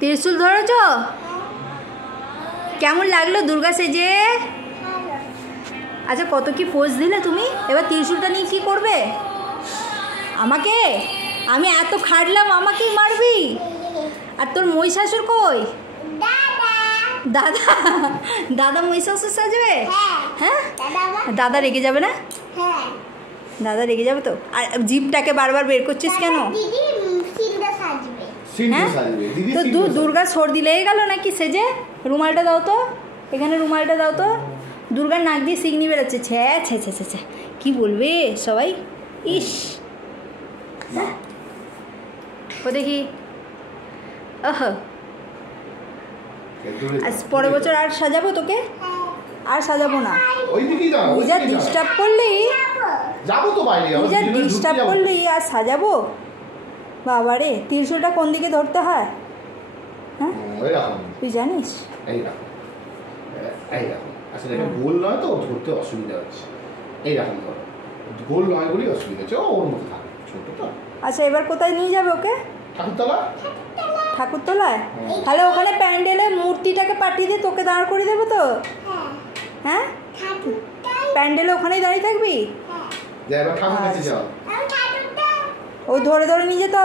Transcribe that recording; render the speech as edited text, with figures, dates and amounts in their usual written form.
ত্রিশূল ধরেছ? কেমন লাগলো দুর্গা সেজে? আচ্ছা, কত কি পোজ দিলে তুমি? এবার ত্রিশূলটা নিয়ে কি করবে? আমাকে? আমি এত খাটলাম, আমাকেই মারবি? আর তোর মহিষাসুর কই? দাদা দাদা মহিষাসুর সাজবে? হ্যাঁ, দাদা রেগে যাবে না? দাদা রেগে যাবে তো? আর জিপটাকে বারবার বের করছিস কেন? হ্যাঁ, তো দুর্গার সর্দি লেগে গেল নাকি সেজে? রুমালটা দাও তো, এখানে রুমালটা দাও তো। দুর্গার নাক দিয়ে সিগনি বেরোচ্ছে। ছ্যা ছ্যা ছ্যা ছ্যা ছ্যা, কী বলবে সবাই? ইস, ও দেখি। ওহ, আজ পরের বছর আর সাজাবো তোকে? আর সাজাবো না। তুই যা ডিস্টার্ব করলি, তুই যা ডিস্টার্ব করলি, আর সাজাবো? বাবারে, ত্রিশূলটা কোন দিকে ধরতে হয়? হ্যাঁ, তুই জানিস? আসলে এটা গোল নয় তো, ধরতে অসুবিধা হচ্ছে। এইরকম ধরো, গোল নয় বলেই অসুবিধা হচ্ছে। ওর মধ্যে থাকে, ছোট তো। আচ্ছা, এবার কোথায় নিয়ে যাবে ওকে? ঠাকুরতলা। ঠাকুরতলায়? তাহলে ওখানে প্যান্ডেলে মূর্তিটাকে পাঠিয়ে দিয়ে তোকে দাঁড় করে দেবো তো? হ্যাঁ, প্যান্ডেলে ওখানেই দাঁড়িয়ে থাকবি? ঠাকুর কাছে যাও, ও ধরে ধরে নিয়ে যেতে হবে।